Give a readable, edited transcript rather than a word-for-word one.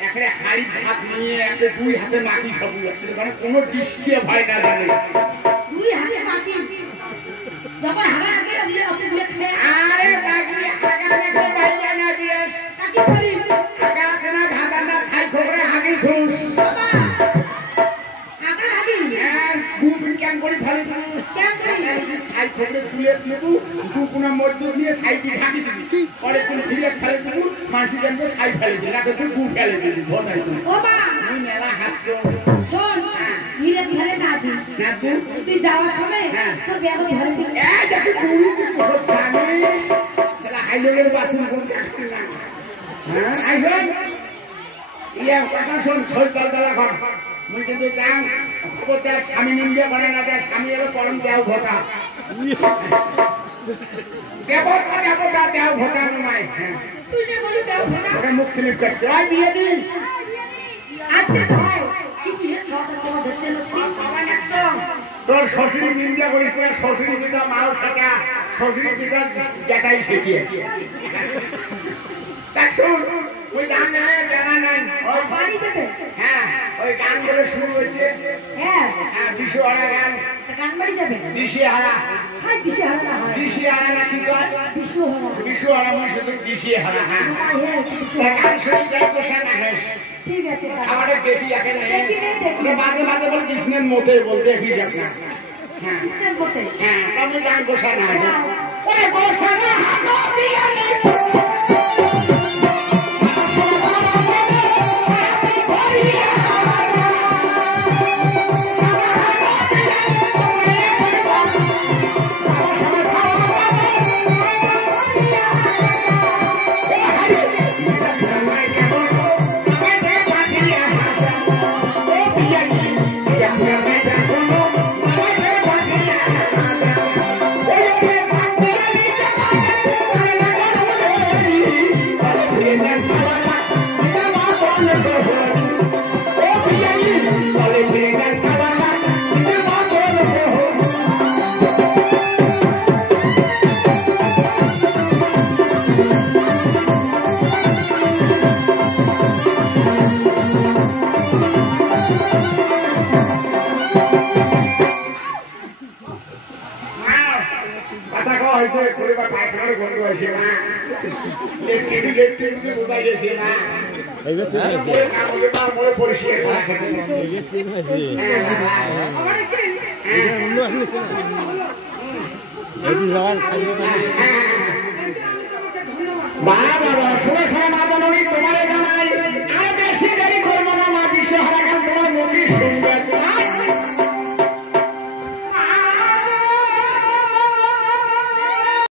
একটা হাড়ি ভাত নিয়ে একটা দুই হাতে মাটি খাবো মানে কোনো দৃষ্টি ভয় না জানে দুই হাতে মাটি যখন হাগা হাগে দিলে আপনি দুই হাতে আরে বাকি হাগা দেখো বাইয়া না দিয়েস কাকি করি হাগা কেনা ভাগা না খাই খবরে হাগি খুশ বাবা হাগা হাগি হ্যাঁ দুপুর কেন করে ফেলে কেন করি খাই খবরে তুলে নেবু দুপুনা মধ্যে দিয়ে খাইতে ঢাকি দিবি পরে তুমি ফিরে ফেলে দেবু মাসি কেন খাই ফেলে দিবি না তো তুই গু ফেলে দিবি ভোটাই তুমি বাবা তুই মেলা হাসছো শোন ধীরে ধীরে না দি না তুই যাওয়ার সময় তোর ব্যাগ ধরে দিবি এই দেখি তুই কি করছিস তাহলে হাইলের বাথরুম করতে আসছিস না হ্যাঁ আইসন ইয়া কথা শুন ছয় তালা ঘর মুই কিন্তু যাও খবরদার স্বামী নিন্দে করে না যায় স্বামী এলো পরম দেও ভোটা দেবতা দেও ভোটা নয় তুই যে বলি দাও না ওটা মুখ স্লিপ করছে আই বিয়ে দিন আচ্ছা ভাই কি কি ছটা বাবা ধরতে তোর শ্বশুরি নিন্দা করিস না শ্বশুরি পিতা মাও শেখা শ্বশুরি পিতা জ্যাঠাই শিখিয়ে তা শোন ওই গান নাই জানা নাই ওই বাড়ি দেবে হ্যাঁ ওই গানগুলো শুরু হয়েছে হ্যাঁ হ্যাঁ দিশহারা গান গান বাড়ি যাবে দিশহারা হাই দিশে হারা না হয় দিশহারা নাকি কয় দিশু হারা দিশহারা মানে শুধু দিশহারা হ্যাঁ হ্যাঁ দিশু তা গান শুনে যাই কোশা না হেস ঠিক আছে আমাদের দেখি একে না মাঝে মাঝে বল কৃষ্ণের মতে বল দেখি যাক না হ্যাঁ কিসের মতে হ্যাঁ তুমি গান কোশা না ওরে কোশা না হাতো দিয়া নে বাবা শোনো শোনো মা জননী তোমারে জানাই